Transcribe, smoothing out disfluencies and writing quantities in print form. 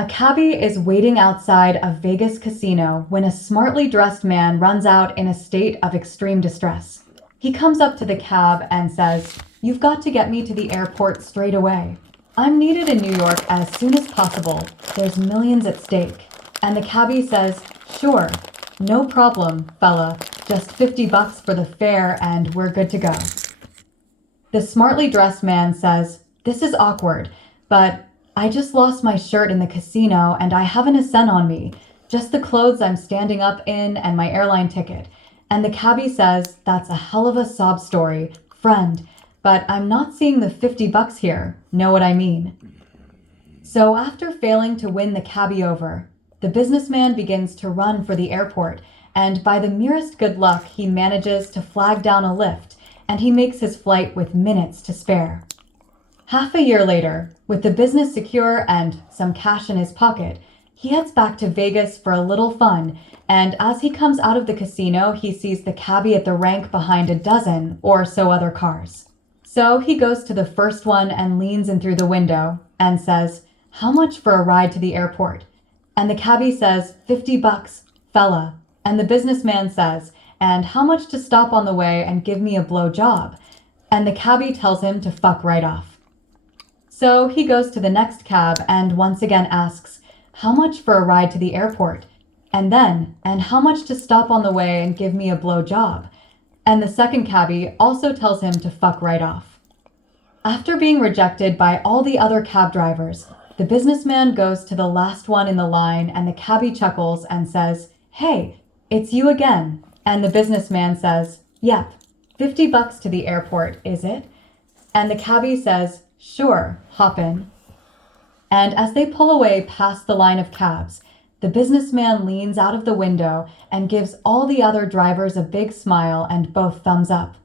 A cabbie is waiting outside a Vegas casino when a smartly dressed man runs out in a state of extreme distress. He comes up to the cab and says, "You've got to get me to the airport straight away. I'm needed in New York as soon as possible. There's millions at stake." And the cabbie says, "Sure, no problem, fella. Just $50 for the fare and we're good to go." The smartly dressed man says, "This is awkward, but I just lost my shirt in the casino and I haven't a cent on me, just the clothes I'm standing up in and my airline ticket." And the cabbie says, "That's a hell of a sob story, friend, but I'm not seeing the $50 here. Know what I mean?" So after failing to win the cabbie over, the businessman begins to run for the airport, and by the merest good luck, he manages to flag down a lift, and he makes his flight with minutes to spare. Half a year later, with the business secure and some cash in his pocket, he heads back to Vegas for a little fun, and as he comes out of the casino, he sees the cabbie at the rank behind a dozen or so other cars. So he goes to the first one and leans in through the window and says, "How much for a ride to the airport?" And the cabbie says, "$50, fella." And the businessman says, "And how much to stop on the way and give me a blow job?" And the cabbie tells him to fuck right off. So he goes to the next cab and once again asks, "How much for a ride to the airport?" And then, "And how much to stop on the way and give me a blow job?" And the second cabbie also tells him to fuck right off. After being rejected by all the other cab drivers, the businessman goes to the last one in the line and the cabbie chuckles and says, "Hey, it's you again." And the businessman says, "Yep, $50 to the airport, is it?" And the cabbie says, "Sure, hop in." And as they pull away past the line of cabs, the businessman leans out of the window and gives all the other drivers a big smile and both thumbs up.